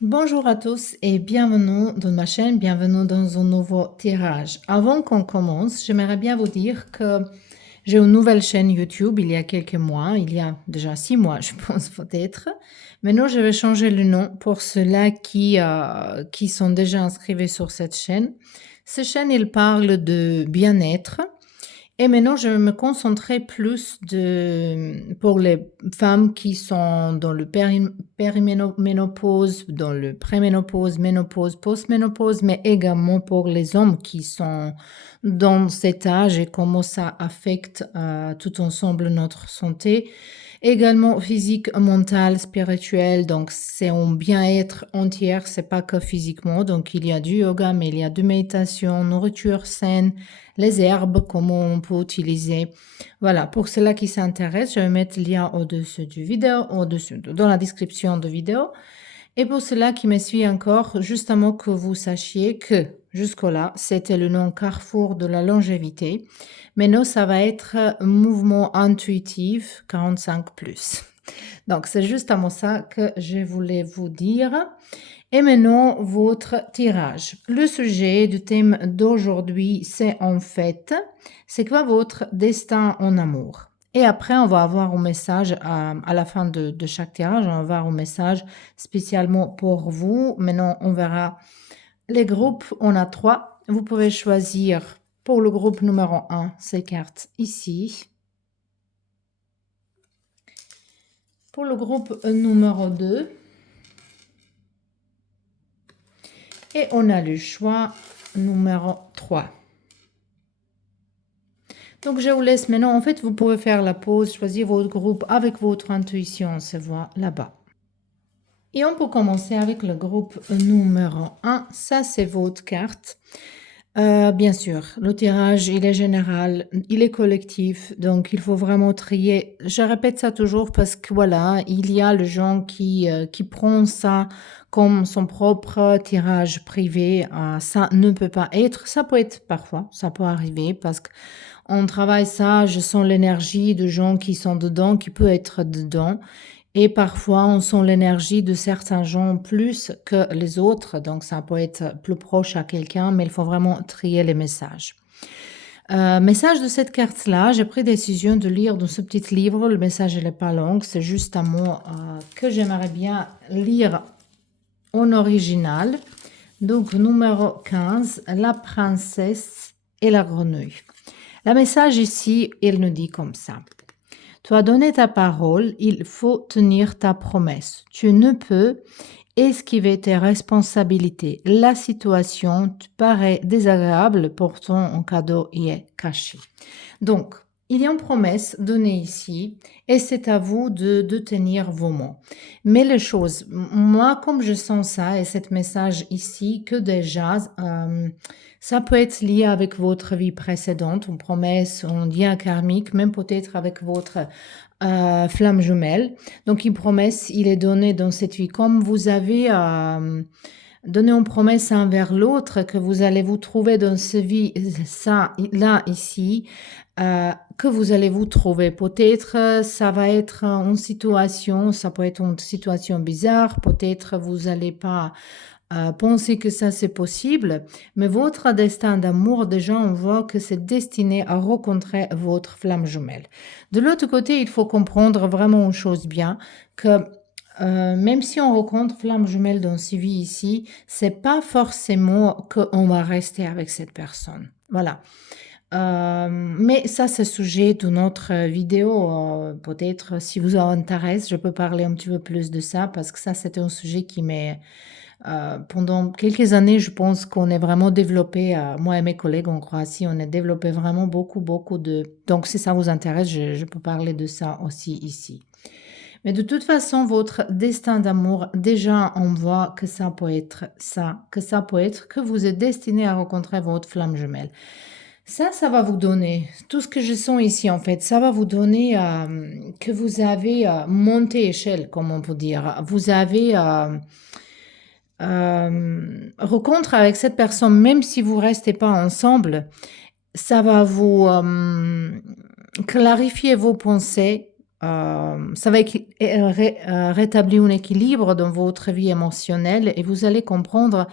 Bonjour à tous et bienvenue dans ma chaîne, bienvenue dans un nouveau tirage. Avant qu'on commence, j'aimerais bien vous dire que j'ai une nouvelle chaîne YouTube il y a quelques mois, il y a déjà 6 mois je pense peut-être. Maintenant je vais changer le nom pour ceux-là qui sont déjà inscrits sur cette chaîne. Cette chaîne, il parle de bien-être. Et maintenant, je vais me concentrer plus pour les femmes qui sont dans le périménopause, dans le préménopause, ménopause, postménopause, mais également pour les hommes qui sont dans cet âge et comment ça affecte tout ensemble notre santé. Également physique, mental, spirituel, donc c'est un bien-être entier, c'est pas que physiquement. Donc il y a du yoga, mais il y a de méditation, nourriture saine, les herbes, comment on peut utiliser. Voilà, pour ceux-là qui s'intéressent, je vais mettre le lien au-dessus du vidéo, dans la description de vidéo. Et pour ceux-là qui me suivent encore, justement que vous sachiez que jusque-là, c'était le nom Carrefour de la longévité. Maintenant, ça va être mouvement intuitif 45+. Donc, c'est justement ça que je voulais vous dire. Et maintenant, votre tirage. Le sujet du thème d'aujourd'hui, c'est en fait, c'est quoi votre destin en amour? Et après, on va avoir un message à la fin de chaque tirage, on va avoir un message spécialement pour vous. Maintenant, on verra les groupes, on a 3. Vous pouvez choisir pour le groupe numéro 1 ces cartes ici. Pour le groupe numéro 2, et on a le choix numéro 3. Donc, je vous laisse maintenant. En fait, vous pouvez faire la pause, choisir votre groupe avec votre intuition. On se voit là-bas. Et on peut commencer avec le groupe numéro 1. Ça, c'est votre carte. Bien sûr, le tirage, il est général, il est collectif, donc il faut vraiment trier. Je répète ça toujours parce que voilà, il y a le gens qui prend ça comme son propre tirage privé. Ça ne peut pas être, ça peut être parfois, ça peut arriver parce qu'on travaille ça, je sens l'énergie de gens qui sont dedans, qui peut être dedans. Et parfois, on sent l'énergie de certains gens plus que les autres, donc ça peut être plus proche à quelqu'un, mais il faut vraiment trier les messages. Message de cette carte-là, j'ai pris décision de lire dans ce petit livre, le message n'est pas long, c'est juste un mot que j'aimerais bien lire en original. Donc, numéro 15, la princesse et la grenouille. Le message ici, il nous dit comme ça. Tu as donné ta parole, il faut tenir ta promesse. Tu ne peux esquiver tes responsabilités. La situation te paraît désagréable, pourtant un cadeau y est caché. Donc, il y a une promesse donnée ici et c'est à vous de tenir vos mots. Mais les choses, moi, comme je sens ça et cet message ici, que déjà, ça peut être lié avec votre vie précédente, une promesse, un lien karmique, même peut-être avec votre flamme jumelle. Donc, une promesse, il est donné dans cette vie. Comme vous avez donné une promesse envers l'autre, que vous allez vous trouver dans cette vie, ça, là, ici, que vous allez vous trouver. Peut-être ça va être une situation, ça peut être une situation bizarre, peut-être vous n'allez pas penser que ça c'est possible, mais votre destin d'amour, déjà on voit que c'est destiné à rencontrer votre flamme jumelle. De l'autre côté, il faut comprendre vraiment une chose bien, que même si on rencontre flamme jumelle dans ces vies ici, c'est pas forcément qu'on va rester avec cette personne. Voilà. Mais ça, c'est sujet de notre vidéo. Peut-être, si vous en intéresse, je peux parler un petit peu plus de ça parce que ça, c'était un sujet qui m'est pendant quelques années, je pense qu'on est vraiment développé, moi et mes collègues en Croatie, on a développé vraiment beaucoup, beaucoup de... Donc, si ça vous intéresse, je peux parler de ça aussi ici. Mais de toute façon, votre destin d'amour, déjà, on voit que ça peut être ça, que ça peut être que vous êtes destiné à rencontrer votre flamme jumelle. Ça va vous donner, tout ce que je sens ici en fait, ça va vous donner que vous avez monté échelle, comme on peut dire. Vous avez rencontre avec cette personne, même si vous restez pas ensemble, ça va vous clarifier vos pensées, ça va rétablir un équilibre dans votre vie émotionnelle et vous allez comprendre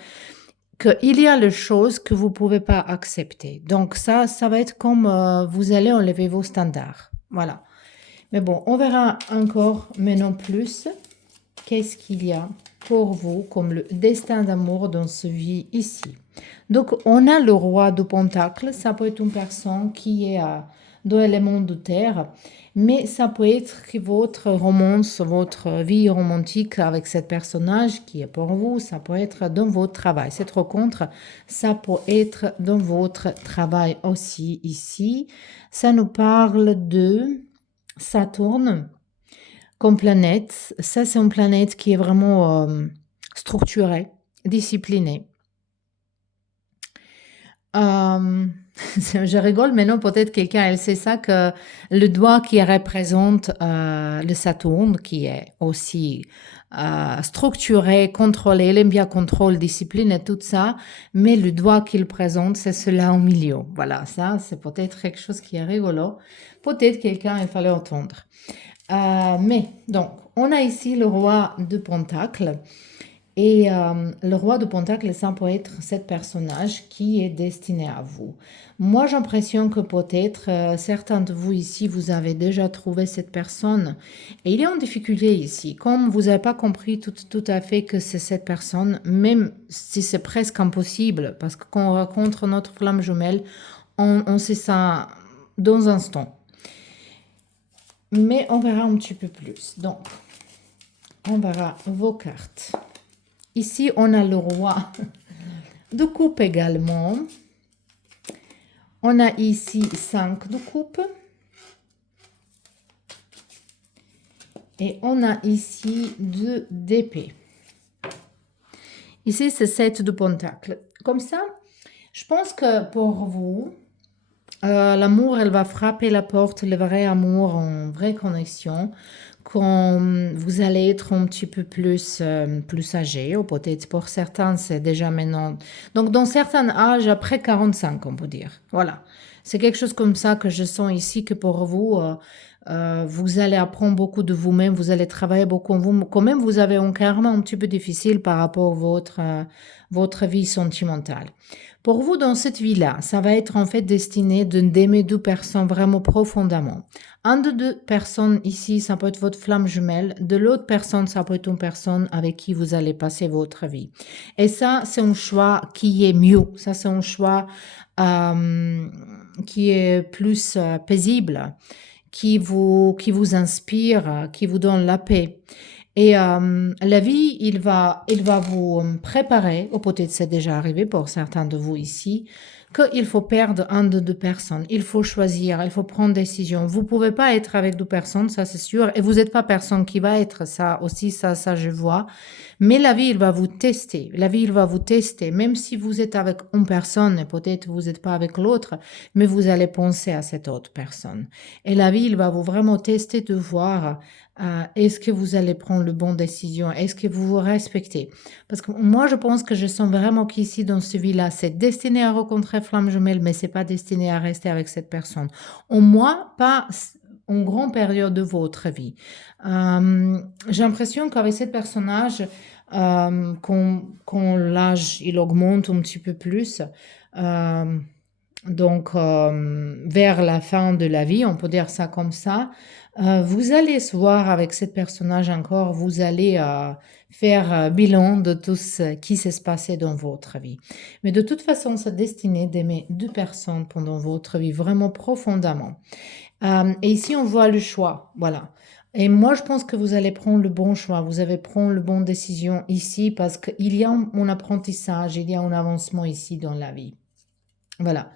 qu'il y a les choses que vous ne pouvez pas accepter. Donc ça va être comme vous allez enlever vos standards. Voilà. Mais bon, on verra encore maintenant plus qu'est-ce qu'il y a pour vous comme le destin d'amour dans ce vie ici. Donc, on a le roi de Pentacle. Ça peut être une personne qui est dans l'élément de terre, mais ça peut être votre romance, votre vie romantique avec ce personnage qui est pour vous. Ça peut être dans votre travail. Cette rencontre, ça peut être dans votre travail aussi ici. Ça nous parle de Saturne comme planète. Ça, c'est une planète qui est vraiment structurée, disciplinée. Je rigole, mais non, peut-être quelqu'un, elle sait ça, que le doigt qui représente le Saturne, qui est aussi structuré, contrôlé, il aime bien contrôle, discipline et tout ça, mais le doigt qu'il présente, c'est cela au milieu. Voilà, ça, c'est peut-être quelque chose qui est rigolo. Peut-être quelqu'un, il fallait entendre. Mais, donc, on a ici le roi de Pentacle. Et le roi de Pentacle, ça peut être ce personnage qui est destiné à vous. Moi, j'ai l'impression que peut-être certains de vous ici, vous avez déjà trouvé cette personne. Et il est en difficulté ici. Comme vous n'avez pas compris tout à fait que c'est cette personne, même si c'est presque impossible, parce que quand on rencontre notre flamme jumelle, on sait ça dans un instant. Mais on verra un petit peu plus. Donc, on verra vos cartes. Ici, on a le roi de coupe également. On a ici 5 de coupe. Et on a ici 2 d'épée. Ici, c'est 7 de pentacle. Comme ça, je pense que pour vous, l'amour, elle va frapper la porte, le vrai amour, en vraie connexion, quand vous allez être un petit peu plus âgé, ou peut-être pour certains, c'est déjà maintenant. Donc, dans certains âges, après 45, on peut dire. Voilà. C'est quelque chose comme ça que je sens ici, que pour vous, vous allez apprendre beaucoup de vous-même, vous allez travailler beaucoup en vous. Quand même, vous avez un karma un petit peu difficile par rapport à votre vie sentimentale. Pour vous, dans cette vie-là, ça va être en fait destiné d'aimer 2 personnes vraiment profondément. Un de 2 personnes ici, ça peut être votre flamme jumelle. De l'autre personne, ça peut être une personne avec qui vous allez passer votre vie. Et ça, c'est un choix qui est mieux. Ça, c'est un choix qui est plus paisible, qui vous inspire, qui vous donne la paix. Et la vie, il va vous préparer, ou peut-être c'est déjà arrivé pour certains de vous ici, qu'il faut perdre un de 2 personnes. Il faut choisir, il faut prendre décision. Vous pouvez pas être avec 2 personnes, ça c'est sûr, et vous n'êtes pas personne qui va être, ça aussi, ça je vois. Mais la vie, il va vous tester. La vie, il va vous tester. Même si vous êtes avec une personne, et peut-être vous n'êtes pas avec l'autre, mais vous allez penser à cette autre personne. Et la vie, il va vous vraiment tester de voir est-ce que vous allez prendre le bon décision? Est-ce que vous vous respectez? Parce que moi, je pense que je sens vraiment qu'ici, dans ce vie-là, c'est destiné à rencontrer flamme jumelle, mais c'est pas destiné à rester avec cette personne. Au moins, pas une grande période de votre vie. J'ai l'impression qu'avec ce personnage, quand l'âge il augmente un petit peu plus, donc vers la fin de la vie, on peut dire ça comme ça, vous allez se voir avec ce personnage encore, vous allez faire bilan de tout ce qui s'est passé dans votre vie. Mais de toute façon, c'est destiné d'aimer 2 personnes pendant votre vie, vraiment profondément. Et ici, on voit le choix, voilà. Et moi, je pense que vous allez prendre le bon choix, vous allez prendre la bonne décision ici parce qu'il y a un apprentissage, il y a un avancement ici dans la vie. Voilà.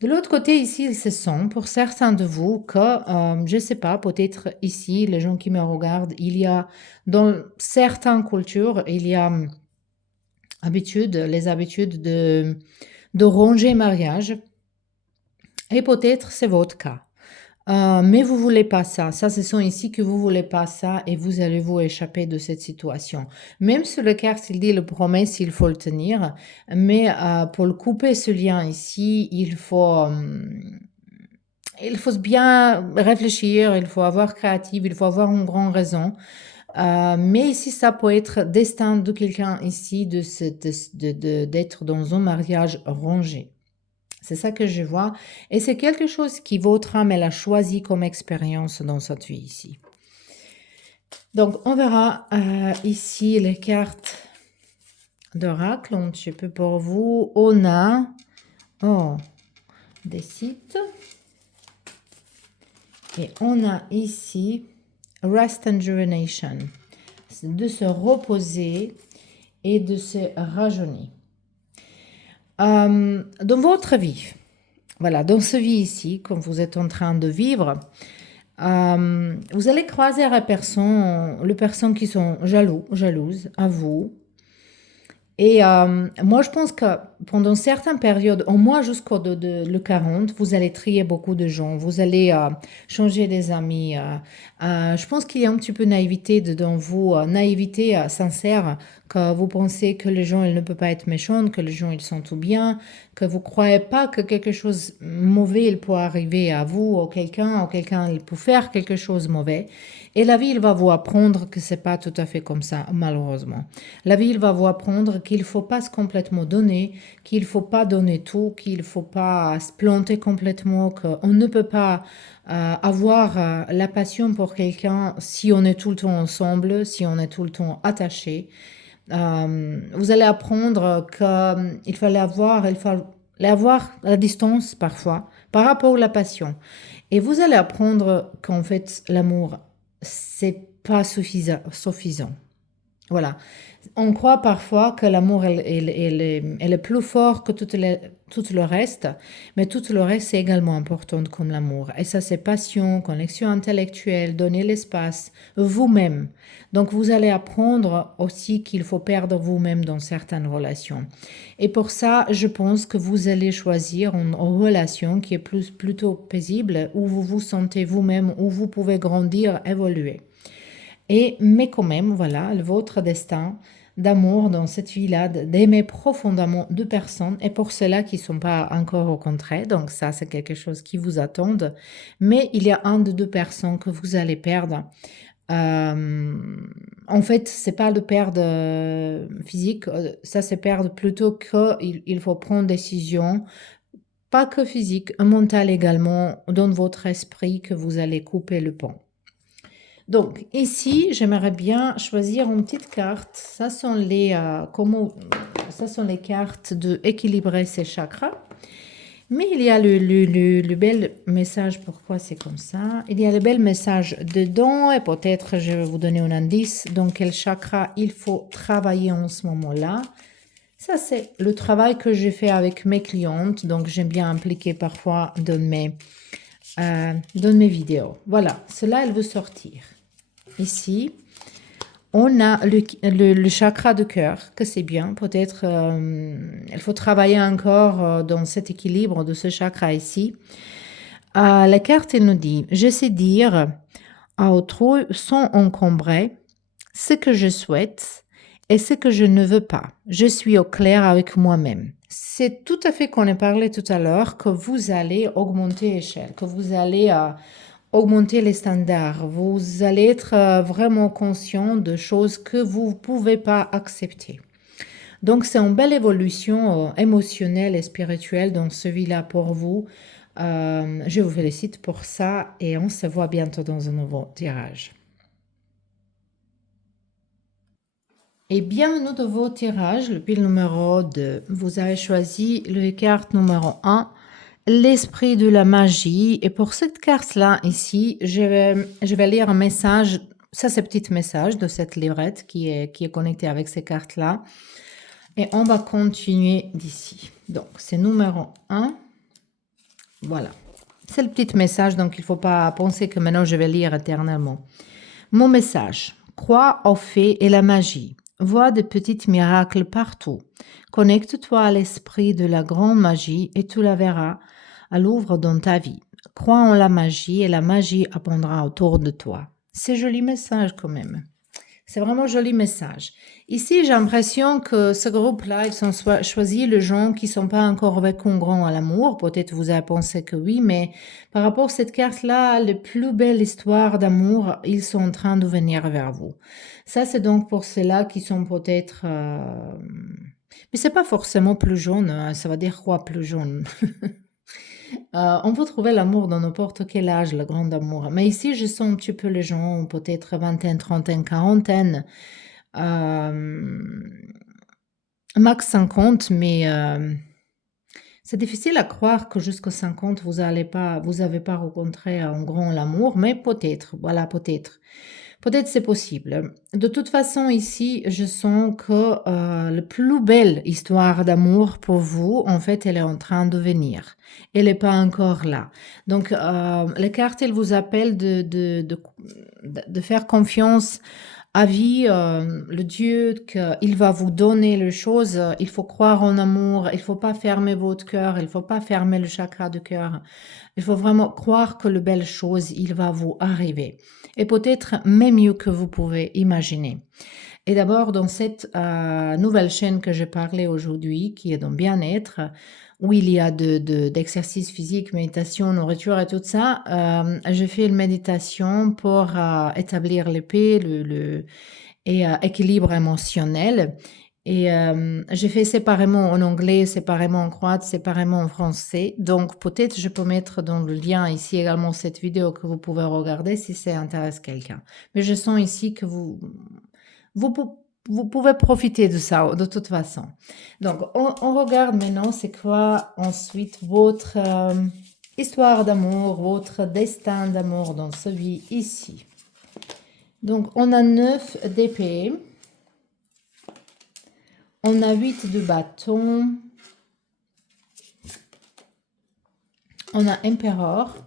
De l'autre côté, ici, il se sent pour certains de vous que, je ne sais pas, peut-être ici, les gens qui me regardent, il y a dans certaines cultures, il y a les habitudes de ranger mariage. Et peut-être c'est votre cas. Mais vous voulez pas ça. Ça, ce sont ici que vous voulez pas ça et vous allez vous échapper de cette situation. Même sur le carte, il dit le promesse, il faut le tenir. Mais pour le couper ce lien ici, il faut il faut bien réfléchir, il faut avoir créative, il faut avoir une grande raison. Mais ici, ça peut être destin de quelqu'un ici d'être dans un mariage rangé. C'est ça que je vois. Et c'est quelque chose qui votre âme, elle a choisi comme expérience dans cette vie ici. Donc, on verra ici les cartes d'oracle un petit peu pour vous. On a des sites. Et on a ici Rest and Rejuvenation. De se reposer et de se rajeunir. Dans votre vie, voilà, dans ce vie ici, comme vous êtes en train de vivre, vous allez croiser les personnes qui sont jalouses à vous. Et moi, je pense que pendant certaines périodes, au moins jusqu'au le 40, vous allez trier beaucoup de gens, vous allez changer des amis. Je pense qu'il y a un petit peu de naïveté dans vous, naïveté sincère, que vous pensez que les gens ils ne peuvent pas être méchants, que les gens ils sont tout bien, que vous ne croyez pas que quelque chose mauvais il peut arriver à vous ou quelqu'un il peut faire quelque chose de mauvais. Et la vie, il va vous apprendre que c'est pas tout à fait comme ça, malheureusement. La vie, il va vous apprendre qu'il faut pas se complètement donner, qu'il faut pas donner tout, qu'il faut pas se planter complètement, qu'on ne peut pas avoir la passion pour quelqu'un si on est tout le temps ensemble, si on est tout le temps attaché. Vous allez apprendre qu'il fallait avoir la distance parfois par rapport à la passion. Et vous allez apprendre qu'en fait, l'amour, c'est pas suffisant. Voilà. On croit parfois que l'amour, elle est plus fort que tout le reste, mais tout le reste, c'est également important comme l'amour. Et ça, c'est passion, connexion intellectuelle, donner l'espace, vous-même. Donc, vous allez apprendre aussi qu'il faut perdre vous-même dans certaines relations. Et pour ça, je pense que vous allez choisir une relation qui est plutôt paisible, où vous vous sentez vous-même, où vous pouvez grandir, évoluer. Mais quand même, voilà, votre destin d'amour dans cette vie-là, d'aimer profondément deux personnes, et pour ceux-là qui ne sont pas encore rencontrés, donc ça, c'est quelque chose qui vous attend. Mais il y a un de deux personnes que vous allez perdre. En fait, c'est pas de perdre physique, ça c'est perdre plutôt qu'il faut prendre des décisions, pas que physique, mental également, dans votre esprit que vous allez couper le pont. Donc, ici, j'aimerais bien choisir une petite carte. Ça sont les cartes de équilibrer ses chakras. Mais il y a le bel message, pourquoi c'est comme ça. Il y a le bel message dedans et peut-être je vais vous donner un indice dans quel chakra il faut travailler en ce moment-là. Ça, c'est le travail que j'ai fait avec mes clientes. Donc, j'aime bien impliquer parfois dans mes vidéos. Voilà, cela, elle veut sortir. Ici, on a le chakra de cœur, que c'est bien. Peut-être il faut travailler encore dans cet équilibre de ce chakra ici. La carte, elle nous dit, je sais dire à autrui sans encombrer ce que je souhaite et ce que je ne veux pas. Je suis au clair avec moi-même. C'est tout à fait qu'on a parlé tout à l'heure que vous allez augmenter l'échelle, que vous allez augmenter les standards. Vous allez être vraiment conscient de choses que vous ne pouvez pas accepter. Donc, c'est une belle évolution émotionnelle et spirituelle dans ce vie-là pour vous. Je vous félicite pour ça et on se voit bientôt dans un nouveau tirage. Et bienvenue dans vos tirages, le pile numéro 2. Vous avez choisi le carte numéro 1, l'esprit de la magie. Et pour cette carte-là, ici, je vais lire un message. Ça, c'est un petit message de cette livrette qui est connectée avec ces cartes-là. Et on va continuer d'ici. Donc, c'est numéro 1. Voilà. C'est le petit message, donc il ne faut pas penser que maintenant je vais lire éternellement. Mon message. Crois aux fées et la magie. Vois de petits miracles partout. Connecte-toi à l'esprit de la grande magie et tu la verras à l'ouvre dans ta vie. Crois en la magie et la magie abondera autour de toi. C'est joli message quand même. C'est vraiment joli message. Ici, j'ai l'impression que ce groupe-là, ils ont choisi les gens qui sont pas encore congrants à l'amour. Peut-être vous avez pensé que oui, mais par rapport à cette carte-là, les plus belles histoires d'amour, ils sont en train de venir vers vous. Ça, c'est donc pour ceux-là qui sont peut-être... Mais c'est pas forcément plus jaune, hein. Ça va dire quoi, plus jaune? On peut trouver l'amour dans n'importe quel âge, le grand amour. Mais ici, je sens un petit peu les gens, peut-être vingtaine, trentaine, quarantaine, max 50, mais c'est difficile à croire que jusqu'à 50, vous avez pas rencontré un grand l'amour, mais peut-être, voilà, peut-être. Peut-être c'est possible. De toute façon, ici, je sens que la plus belle histoire d'amour pour vous, en fait, elle est en train de venir. Elle n'est pas encore là. Donc, les cartes, elles vous appellent de faire confiance à vie, le Dieu qu'il va vous donner les choses. Il faut croire en amour, il faut pas fermer votre cœur, il faut pas fermer le chakra du cœur. Il faut vraiment croire que les belles choses, il va vous arriver. Et peut-être même mieux que vous pouvez imaginer. Et d'abord, dans cette nouvelle chaîne que j'ai parlé aujourd'hui, qui est dans bien-être, où il y a d'exercices physiques, méditation, nourriture et tout ça, j'ai fait une méditation pour établir la paix et équilibre émotionnel. Et j'ai fait séparément en anglais, séparément en croate, séparément en français. Donc peut-être je peux mettre dans le lien ici également cette vidéo que vous pouvez regarder si ça intéresse quelqu'un. Mais je sens ici que vous, vous pouvez profiter de ça de toute façon. Donc on regarde maintenant c'est quoi ensuite votre histoire d'amour, votre destin d'amour dans ce vie ici. Donc on a 9 d'épée. On a 8 de bâton. On a empereur.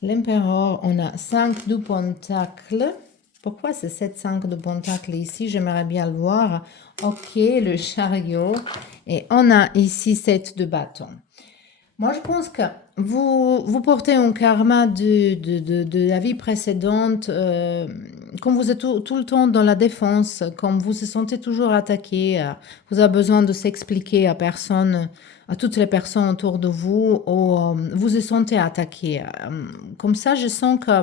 L'empereur, on a 5 de pentacle. Pourquoi c'est 7-5 de pentacle ici? J'aimerais bien le voir. Ok, le chariot. Et on a ici 7 de bâton. Moi, je pense que vous portez un karma de la vie précédente, comme vous êtes tout le temps dans la défense, comme vous vous sentez toujours attaqué, vous avez besoin de s'expliquer à personne, à toutes les personnes autour de vous, ou vous vous sentez attaqué. Comme ça, je sens que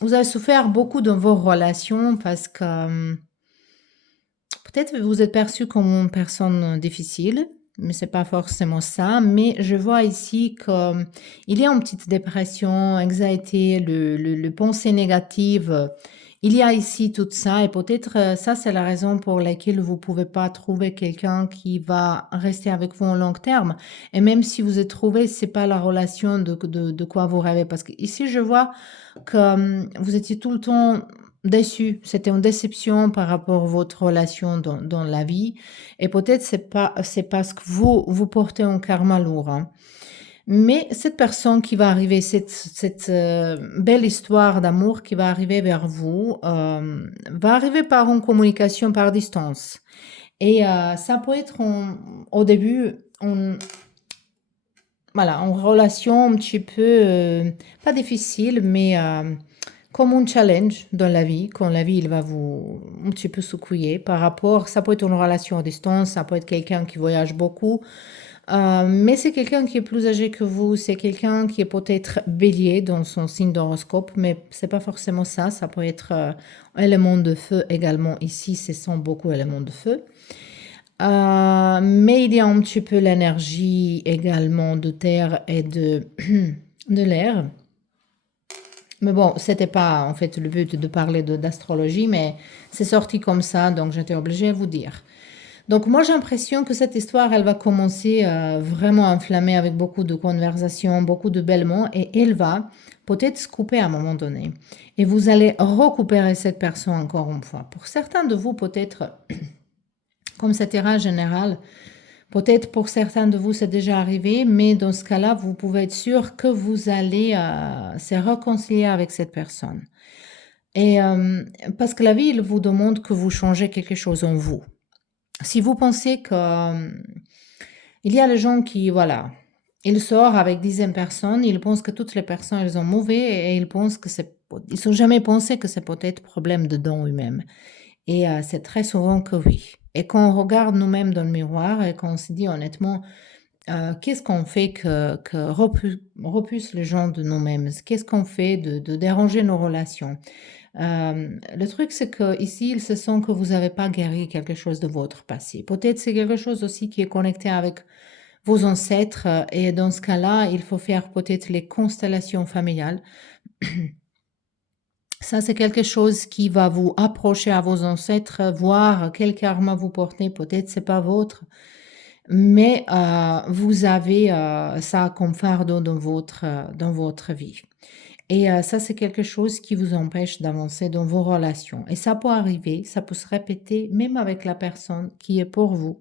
vous avez souffert beaucoup dans vos relations parce que peut-être vous êtes perçu comme une personne difficile, mais c'est pas forcément ça. Mais je vois ici qu'il y a une petite dépression, anxiété, le pensée négative. Il y a ici tout ça et peut-être ça c'est la raison pour laquelle vous pouvez pas trouver quelqu'un qui va rester avec vous en long terme. Et même si vous êtes trouvé, c'est pas la relation de quoi vous rêvez. Parce que ici je vois que vous étiez tout le temps déçu. C'était une déception par rapport à votre relation dans la vie. Et peut-être c'est parce que vous portez un karma lourd, hein. Mais cette personne qui va arriver, cette belle histoire d'amour qui va arriver vers vous, va arriver par une communication par distance. Et ça peut être au début, voilà, en relation un petit peu, pas difficile, mais comme un challenge dans la vie, quand la vie il va vous un petit peu secouer par rapport, ça peut être une relation à distance, ça peut être quelqu'un qui voyage beaucoup, mais c'est quelqu'un qui est plus âgé que vous, c'est quelqu'un qui est peut-être bélier dans son signe d'horoscope, mais c'est pas forcément ça, ça peut être élément de feu également ici, ce sont beaucoup éléments de feu. Mais il y a un petit peu l'énergie également de terre et de l'air. Mais bon, c'était pas en fait le but de parler d'astrologie, mais c'est sorti comme ça, donc j'étais obligée à vous dire. Donc moi j'ai l'impression que cette histoire, elle va commencer vraiment à enflammer avec beaucoup de conversations, beaucoup de belles mots, et elle va peut-être se couper à un moment donné. Et vous allez récupérer cette personne encore une fois. Pour certains de vous, peut-être, comme ça ira général, peut-être pour certains de vous, c'est déjà arrivé, mais dans ce cas-là, vous pouvez être sûr que vous allez se réconcilier avec cette personne. Et parce que la vie, elle vous demande que vous changez quelque chose en vous. Si vous pensez que il y a les gens qui, ils sortent avec 10 personnes, ils pensent que toutes les personnes, elles sont mauvaises et ils pensent que Ils n'ont jamais pensé que c'est peut-être problème dedans eux-mêmes. Et c'est très souvent que oui. Et quand on regarde nous-mêmes dans le miroir et qu'on se dit honnêtement, qu'est-ce qu'on fait que repousse les gens de nous-mêmes? Qu'est-ce qu'on fait de déranger nos relations? Le truc, c'est qu'ici, il se sent que vous n'avez pas guéri quelque chose de votre passé. Peut-être c'est quelque chose aussi qui est connecté avec vos ancêtres et dans ce cas-là, il faut faire peut-être les constellations familiales. Ça, c'est quelque chose qui va vous approcher à vos ancêtres, voir quel karma vous portez. Peut-être c'est pas votre, mais vous avez ça comme fardeau dans votre vie. Et ça, c'est quelque chose qui vous empêche d'avancer dans vos relations. Et ça peut arriver, ça peut se répéter même avec la personne qui est pour vous.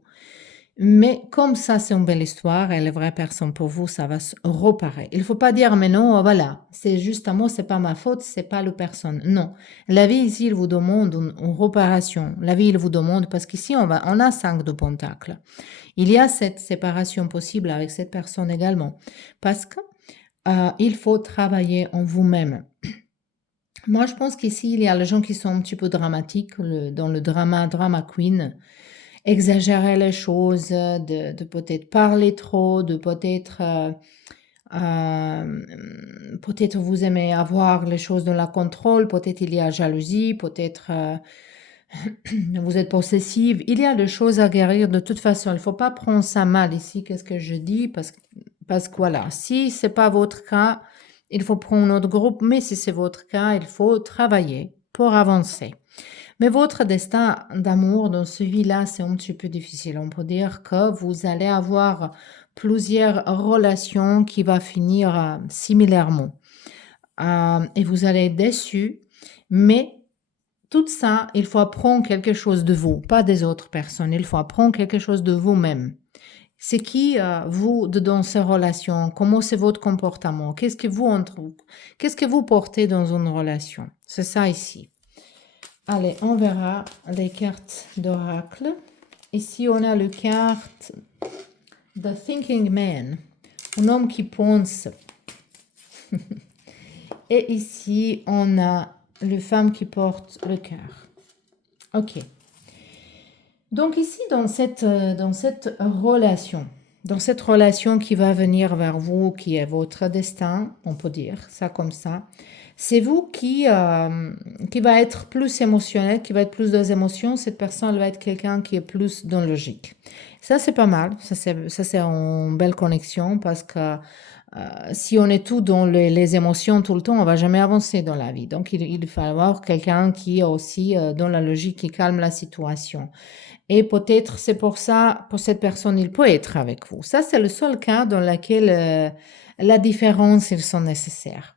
Mais comme ça, c'est une belle histoire et la vraie personne pour vous, ça va se reparer. Il ne faut pas dire, mais non, voilà, c'est juste à moi, c'est pas ma faute, c'est pas la personne. Non. La vie ici, il vous demande une réparation. La vie, il vous demande, parce qu'ici, on a 5 de pentacles. Il y a cette séparation possible avec cette personne également. Parce que il faut travailler en vous-même. Moi, je pense qu'ici, il y a les gens qui sont un petit peu dramatiques, dans le drama queen, exagérer les choses, de peut-être parler trop, de peut-être vous aimez avoir les choses dans la contrôle, peut-être il y a jalousie, peut-être vous êtes possessive. Il y a des choses à guérir de toute façon. Il ne faut pas prendre ça mal ici, qu'est-ce que je dis, parce que voilà, si ce n'est pas votre cas, il faut prendre notre groupe, mais si c'est votre cas, il faut travailler pour avancer. Mais votre destin d'amour dans ce vie-là, c'est un petit peu difficile. On peut dire que vous allez avoir plusieurs relations qui vont finir similairement. Et vous allez être déçus, mais tout ça, il faut apprendre quelque chose de vous, pas des autres personnes. Il faut apprendre quelque chose de vous-même. C'est qui vous dans ces relations? Comment c'est votre comportement? Qu'est-ce que vous portez dans une relation? C'est ça ici. Allez, on verra les cartes d'oracle. Ici, on a le carte The Thinking Man, un homme qui pense. Et ici, on a le femme qui porte le cœur. Ok. Donc ici, dans cette relation qui va venir vers vous, qui est votre destin, on peut dire ça comme ça, c'est vous qui va être plus émotionnel, qui va être plus dans les émotions. Cette personne, elle va être quelqu'un qui est plus dans la logique. Ça, c'est pas mal. Ça, c'est une belle connexion parce que si on est tout dans les émotions tout le temps, on va jamais avancer dans la vie. Donc, il faut avoir quelqu'un qui est aussi dans la logique, qui calme la situation. Et peut-être c'est pour ça, pour cette personne, il peut être avec vous. Ça, c'est le seul cas dans lequel la différence, ils sont nécessaires.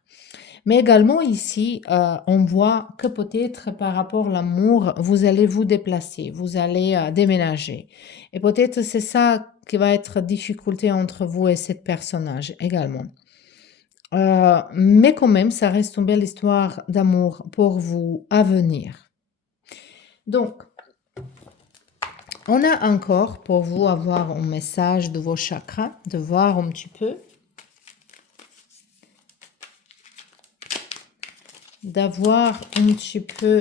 Mais également ici, on voit que peut-être par rapport à l'amour, vous allez vous déplacer, vous allez déménager. Et peut-être c'est ça qui va être difficulté entre vous et cet personnage également. Mais quand même, ça reste une belle histoire d'amour pour vous à venir. Donc, on a encore pour vous avoir un message de vos chakras, de voir un petit peu. D'avoir un petit peu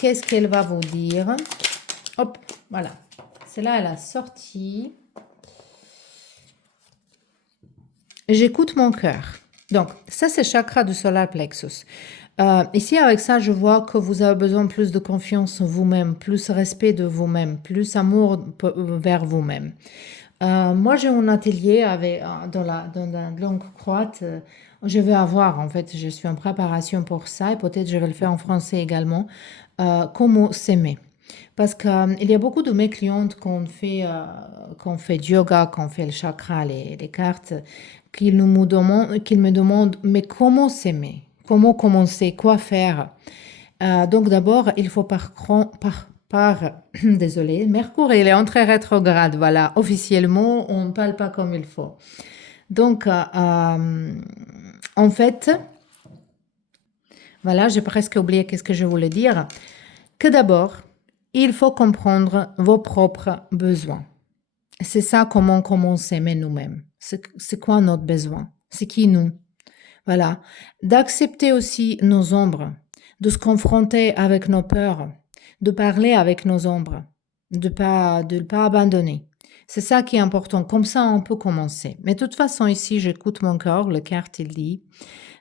qu'est-ce qu'elle va vous dire. Hop, voilà. Celle-là, elle a sorti. J'écoute mon cœur. Donc, ça, c'est chakra du solar plexus. Ici, avec ça, je vois que vous avez besoin de plus de confiance en vous-même, plus respect de vous-même, plus amour vers vous-même. Moi, j'ai un atelier dans la langue croate. Je vais avoir, en fait, je suis en préparation pour ça et peut-être je vais le faire en français également. Comment s'aimer. Parce qu'il y a beaucoup de mes clientes qu'on fait du yoga, qu'on fait le chakra, les cartes, qu'ils me demandent, mais comment s'aimer? Comment commencer? Quoi faire? Donc d'abord, il faut désolé, Mercure, il est entré rétrograde, voilà, officiellement, on ne parle pas comme il faut. Donc, en fait, voilà, j'ai presque oublié qu'est-ce que je voulais dire. Que d'abord, il faut comprendre vos propres besoins. C'est ça comment s'aimer nous-mêmes. C'est quoi notre besoin? C'est qui nous? Voilà. D'accepter aussi nos ombres, de se confronter avec nos peurs, de parler avec nos ombres, de pas abandonner. C'est ça qui est important. Comme ça, on peut commencer. Mais de toute façon, ici, j'écoute mon corps. Le carte, il dit,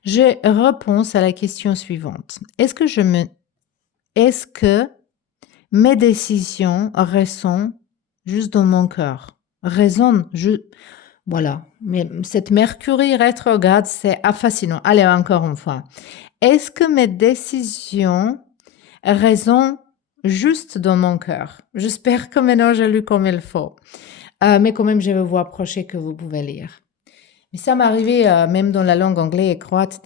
je réponds à la question suivante. Est-ce que mes décisions résonnent juste dans mon cœur? Résonnent, voilà. Mais cette Mercury rétrograde, c'est fascinant. Allez, encore une fois. Est-ce que mes décisions résonnent juste dans mon cœur? J'espère que maintenant j'ai lu comme il faut. Mais quand même, je vais vous approcher que vous pouvez lire. Mais ça m'est arrivé même dans la langue anglaise et croate.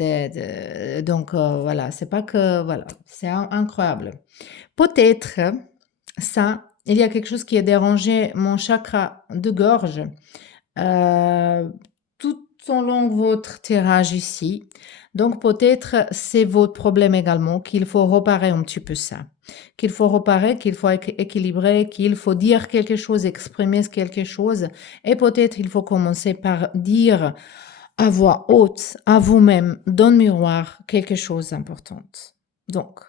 Donc, voilà, c'est pas que... Voilà, c'est incroyable. Peut-être, ça, il y a quelque chose qui a dérangé mon chakra de gorge tout au long de votre tirage ici. Donc, peut-être c'est votre problème également, qu'il faut réparer un petit peu ça. Qu'il faut réparer, qu'il faut équilibrer, qu'il faut dire quelque chose, exprimer quelque chose. Et peut-être il faut commencer par dire à voix haute, à vous-même, dans le miroir, quelque chose d'important. Donc,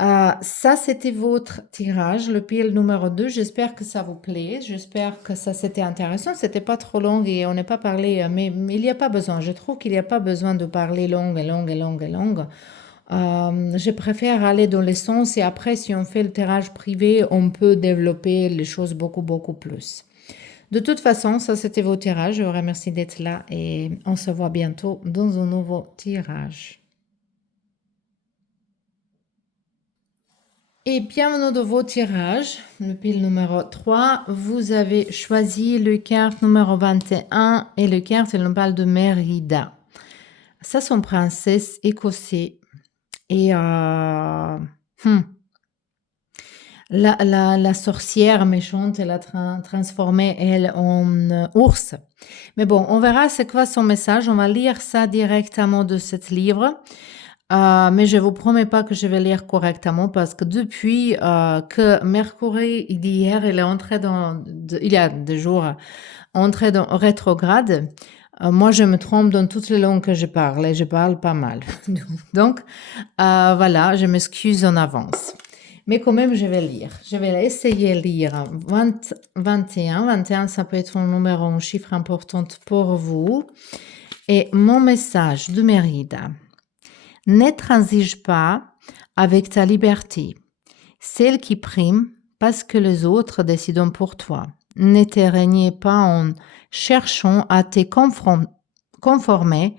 ça, c'était votre tirage, le pile numéro 2. J'espère que ça vous plaît. J'espère que ça, c'était intéressant. C'était pas trop long et on n'a pas parlé, mais il n'y a pas besoin. Je trouve qu'il n'y a pas besoin de parler longue et longue et longue et longue. Je préfère aller dans l'essence et après, si on fait le tirage privé, on peut développer les choses beaucoup, beaucoup plus. De toute façon, ça, c'était vos tirages. Je vous remercie d'être là et on se voit bientôt dans un nouveau tirage. Et bienvenue dans vos tirages, le pile numéro 3. Vous avez choisi le carte numéro 21 et le carte, on parle de Mérida. Ça, c'est une princesse écossaise. Et la sorcière méchante, elle a transformé elle en ours. Mais bon, on verra c'est quoi son message. On va lire ça directement de ce livre. Mais je vous promets pas que je vais lire correctement parce que depuis que Mercure d'hier, il est entré il y a 2 jours, entré dans rétrograde, moi je me trompe dans toutes les langues que je parle et je parle pas mal. Donc voilà, je m'excuse en avance. Mais quand même, je vais lire. Je vais essayer de lire 21. 21, ça peut être un numéro, un chiffre important pour vous. Et mon message de Mérida. Ne transige pas avec ta liberté, celle qui prime parce que les autres décident pour toi. Ne te régnez pas en cherchant à te conformer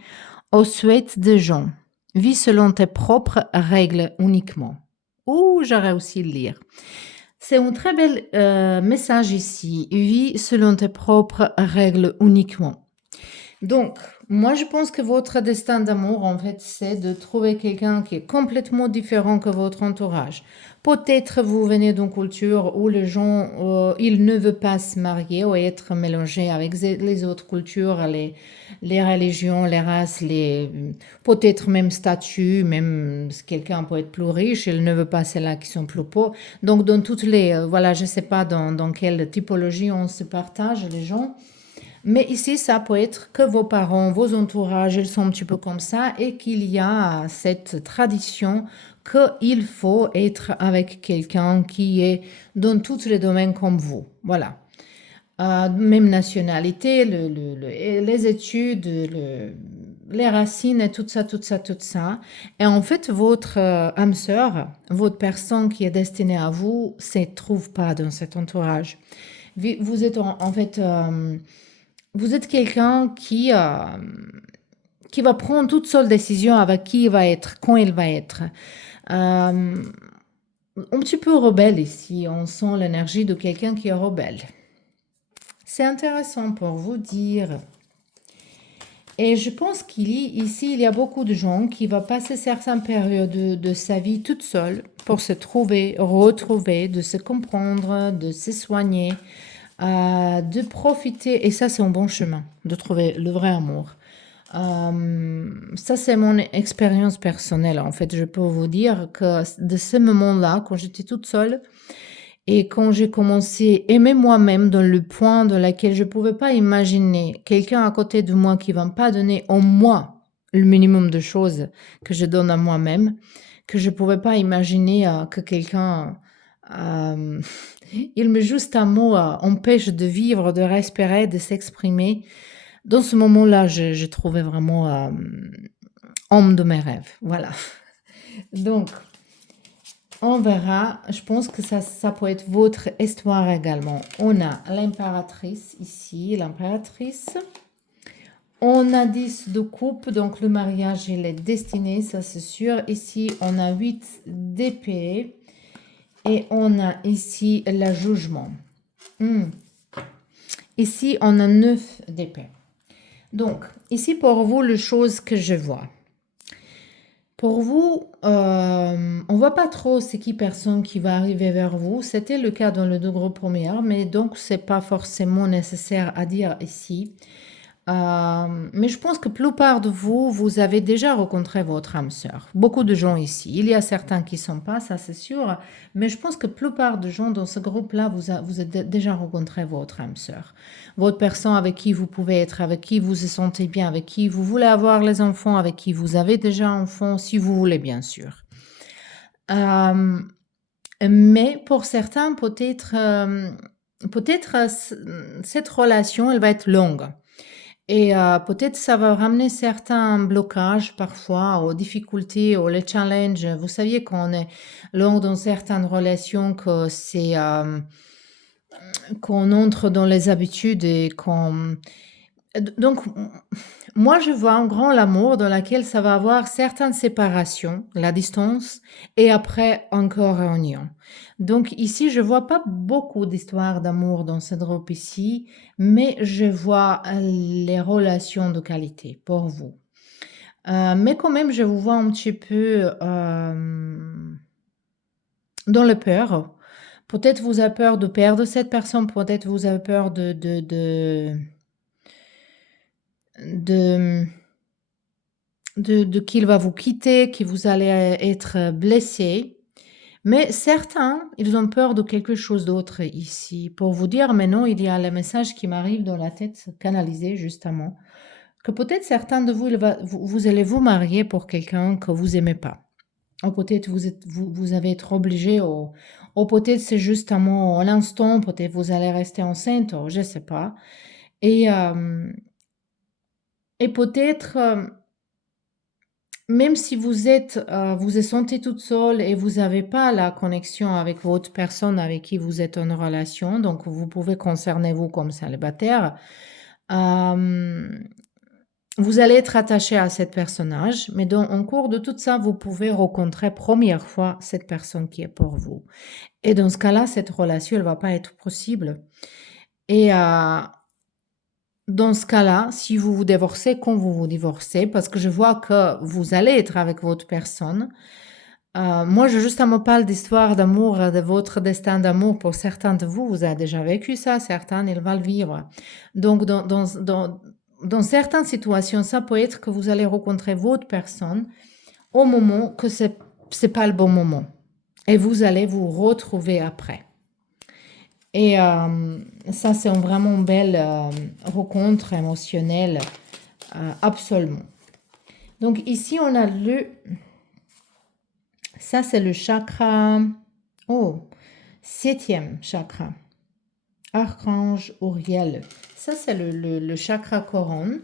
aux souhaits des gens. Vis selon tes propres règles uniquement. Ouh, j'aurais aussi le lire. C'est un très bel message ici. Vis selon tes propres règles uniquement. Donc, moi, je pense que votre destin d'amour, en fait, c'est de trouver quelqu'un qui est complètement différent que votre entourage. Peut-être vous venez d'une culture où les gens, ils ne veulent pas se marier ou être mélangés avec les autres cultures, les religions, les races, peut-être même statuts, même si quelqu'un peut être plus riche, il ne veut pas ceux-là qui sont plus pauvres. Donc, dans toutes voilà, je ne sais pas dans quelle typologie on se partage, les gens. Mais ici, ça peut être que vos parents, vos entourages, ils sont un petit peu comme ça et qu'il y a cette tradition qu'il faut être avec quelqu'un qui est dans tous les domaines comme vous. Voilà. Même nationalité, les études, les racines et tout ça, tout ça, tout ça. Et en fait, votre âme sœur, votre personne qui est destinée à vous, ne se trouve pas dans cet entourage. Vous êtes en fait... vous êtes quelqu'un qui va prendre toutes seules décisions avec qui il va être, quand il va être. Un petit peu rebelle ici, on sent l'énergie de quelqu'un qui est rebelle. C'est intéressant pour vous dire. Et je pense il y a beaucoup de gens qui vont passer certaines périodes de sa vie toute seule pour se trouver, retrouver, de se comprendre, de se soigner. De profiter, et ça c'est un bon chemin, de trouver le vrai amour. Ça c'est mon expérience personnelle en fait. Je peux vous dire que de ce moment-là, quand j'étais toute seule et quand j'ai commencé à aimer moi-même dans le point dans lequel je ne pouvais pas imaginer quelqu'un à côté de moi qui ne va pas donner en moi le minimum de choses que je donne à moi-même, que je ne pouvais pas imaginer que quelqu'un, euh, il me juste un mot empêche de vivre, de respirer, de s'exprimer. Dans ce moment-là, je trouvais vraiment homme de mes rêves. Voilà. Donc, on verra. Je pense que ça peut être votre histoire également. On a l'impératrice ici, l'impératrice. On a 10 de coupe, donc le mariage, il est destiné, ça c'est sûr. Ici, on a 8 d'épée. Et on a ici le jugement. Ici, on a 9 d'épée. Donc, ici pour vous, les choses que je vois. Pour vous, on ne voit pas trop c'est qui personne qui va arriver vers vous. C'était le cas dans les deux groupes premières, mais donc ce n'est pas forcément nécessaire à dire ici. Mais je pense que la plupart de vous, vous avez déjà rencontré votre âme sœur. Beaucoup de gens ici. Il y a certains qui ne sont pas, ça c'est sûr. Mais je pense que la plupart de gens dans ce groupe-là, vous avez déjà rencontré votre âme sœur. Votre personne avec qui vous pouvez être, avec qui vous vous sentez bien, avec qui vous voulez avoir les enfants, avec qui vous avez déjà enfants, si vous voulez bien sûr. Mais pour certains, peut-être cette relation, elle va être longue. Et peut-être ça va ramener certains blocages parfois, aux difficultés, aux les challenges. Vous saviez qu'on est long dans certaines relations, que c'est qu'on entre dans les habitudes et qu'on... Donc, moi, je vois en grand l'amour dans laquelle ça va avoir certaines séparations, la distance, et après encore réunion. Donc ici, je vois pas beaucoup d'histoires d'amour dans ce groupe ici, mais je vois les relations de qualité pour vous. Mais quand même, je vous vois un petit peu dans le peur. Peut-être vous avez peur de perdre cette personne, peut-être vous avez peur de qu'il va vous quitter, que vous allez être blessé. Mais certains, ils ont peur de quelque chose d'autre ici. Pour vous dire, mais non, il y a le message qui m'arrive dans la tête, canalisé justement, que peut-être certains de vous, vous allez vous marier pour quelqu'un que vous aimez pas. Ou peut-être vous avez été obligé, ou peut-être c'est justement à l'instant, peut-être vous allez rester enceinte, ou je sais pas. Et, et peut-être... même si vous êtes sentez toute seule et vous n'avez pas la connexion avec votre personne avec qui vous êtes en relation, donc vous pouvez concerner vous comme célibataire, vous allez être attaché à cet personnage, mais en cours de tout ça, vous pouvez rencontrer première fois cette personne qui est pour vous. Et dans ce cas-là, cette relation, elle va pas être possible. Et dans ce cas-là, si vous vous divorcez, quand vous vous divorcez, parce que je vois que vous allez être avec votre personne, moi, je justement parle d'histoire d'amour, de votre destin d'amour. Pour certains de vous, vous avez déjà vécu ça, certains, ils vont le vivre. Donc, dans certaines situations, ça peut être que vous allez rencontrer votre personne au moment que c'est pas le bon moment. Et vous allez vous retrouver après. Et ça, c'est vraiment une belle rencontre émotionnelle, absolument. Donc ici, on a ça c'est le chakra, 7e chakra, Archange Uriel. Ça c'est le chakra couronne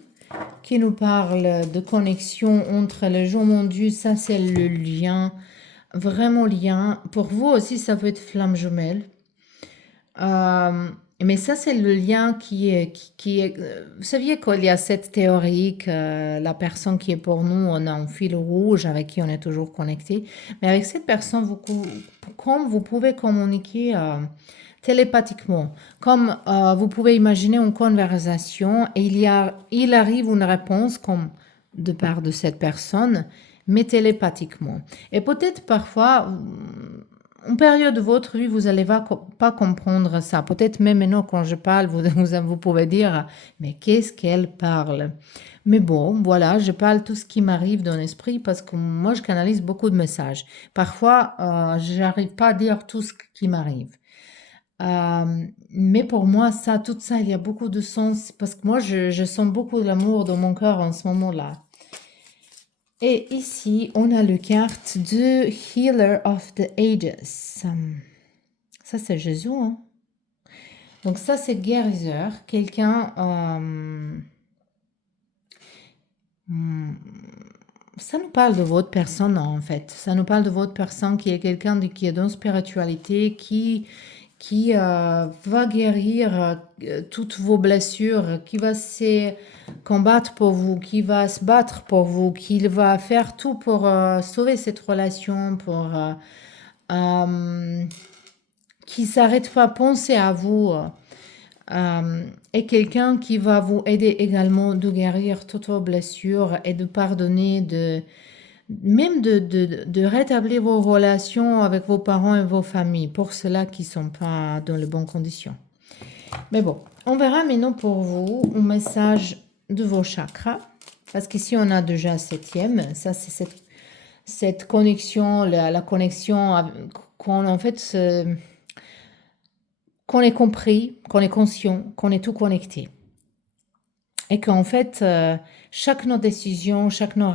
qui nous parle de connexion entre les gens mondus. Ça c'est le lien, vraiment lien. Pour vous aussi, ça peut être flamme jumelle. Mais ça, c'est le lien qui est, vous saviez qu'il y a cette théorie que la personne qui est pour nous, on a un fil rouge avec qui on est toujours connecté. Mais avec cette personne, comme vous pouvez communiquer télépathiquement, comme vous pouvez imaginer une conversation et il arrive une réponse comme de part de cette personne, mais télépathiquement. Et peut-être parfois, en période de votre vie, vous n'allez pas comprendre ça. Peut-être même maintenant, quand je parle, vous pouvez dire, mais qu'est-ce qu'elle parle? Mais bon, voilà, je parle tout ce qui m'arrive dans l'esprit parce que moi, je canalise beaucoup de messages. Parfois, je n'arrive pas à dire tout ce qui m'arrive. Mais pour moi, tout ça, il y a beaucoup de sens parce que moi, je sens beaucoup de l'amour dans mon cœur en ce moment-là. Et ici, on a le carte de Healer of the Ages. Ça, c'est Jésus, hein? Donc ça, c'est guérisseur. Quelqu'un... ça nous parle de votre personne, en fait. Ça nous parle de votre personne qui est quelqu'un qui est dans la spiritualité, qui va guérir toutes vos blessures, qui va se combattre pour vous, qui va se battre pour vous, qui va faire tout pour sauver cette relation, pour qui s'arrête pas à penser à vous. Et quelqu'un qui va vous aider également de guérir toutes vos blessures et de pardonner, même de rétablir vos relations avec vos parents et vos familles, pour ceux-là qui ne sont pas dans les bonnes conditions. Mais bon, on verra maintenant pour vous un message de vos chakras, parce qu'ici on a déjà 7e, ça c'est cette connexion, la connexion qu'on en fait... qu'on est compris, qu'on est conscient, qu'on est tout connecté. Et qu'en fait, chaque nos décisions, chaque nos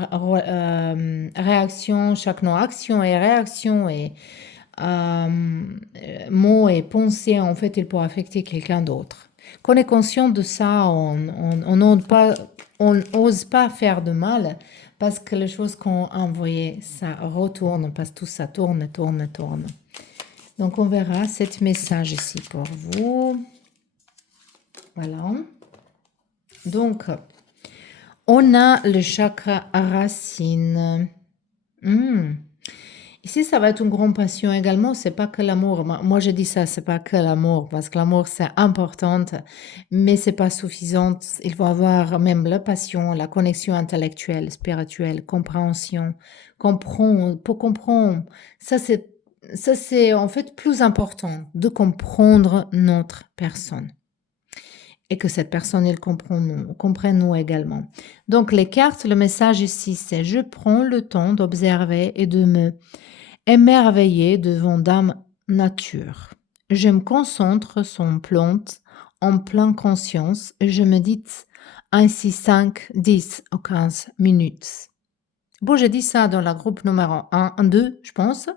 réactions, chaque nos actions et réactions et mots et pensées, en fait, ils peuvent affecter quelqu'un d'autre. Qu'on est conscient de ça, on n'ose pas faire de mal parce que les choses qu'on a envoyées, ça retourne, parce que tout ça tourne. Donc, on verra cet message ici pour vous. Voilà. Donc, on a le chakra racine. Ici, ça va être une grande passion également. C'est pas que l'amour. Moi, je dis ça, c'est pas que l'amour, parce que l'amour, c'est important, mais c'est pas suffisant. Il faut avoir même la passion, la connexion intellectuelle, spirituelle, compréhension, pour comprendre. Ça, c'est en fait plus important de comprendre notre personne. Et que cette personne, elle comprenne nous également. Donc, les cartes, le message ici, c'est « Je prends le temps d'observer et de me émerveiller devant Dame Nature. Je me concentre sur plante en pleine conscience et je médite ainsi 5, 10 ou 15 minutes. » Bon, j'ai dit ça dans la groupe numéro 1, 2, je pense.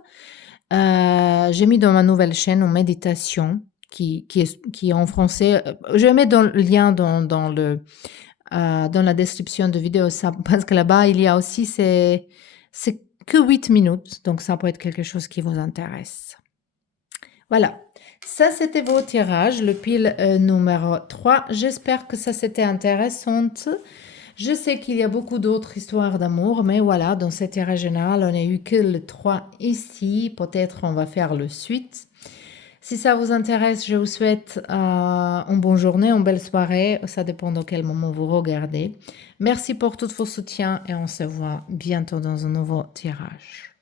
J'ai mis dans ma nouvelle chaîne une méditation qui est en français. Je mets le lien dans la description de vidéo, parce que là-bas, il y a aussi, c'est que 8 minutes, donc ça peut être quelque chose qui vous intéresse. Voilà, ça c'était vos tirages, le pile numéro 3. J'espère que ça c'était intéressant. Je sais qu'il y a beaucoup d'autres histoires d'amour, mais voilà, dans cette tirage général, on n'a eu que le 3 ici. Peut-être on va faire le suite. Si ça vous intéresse, je vous souhaite une bonne journée, une belle soirée. Ça dépend de quel moment vous regardez. Merci pour tout vos soutiens et on se voit bientôt dans un nouveau tirage.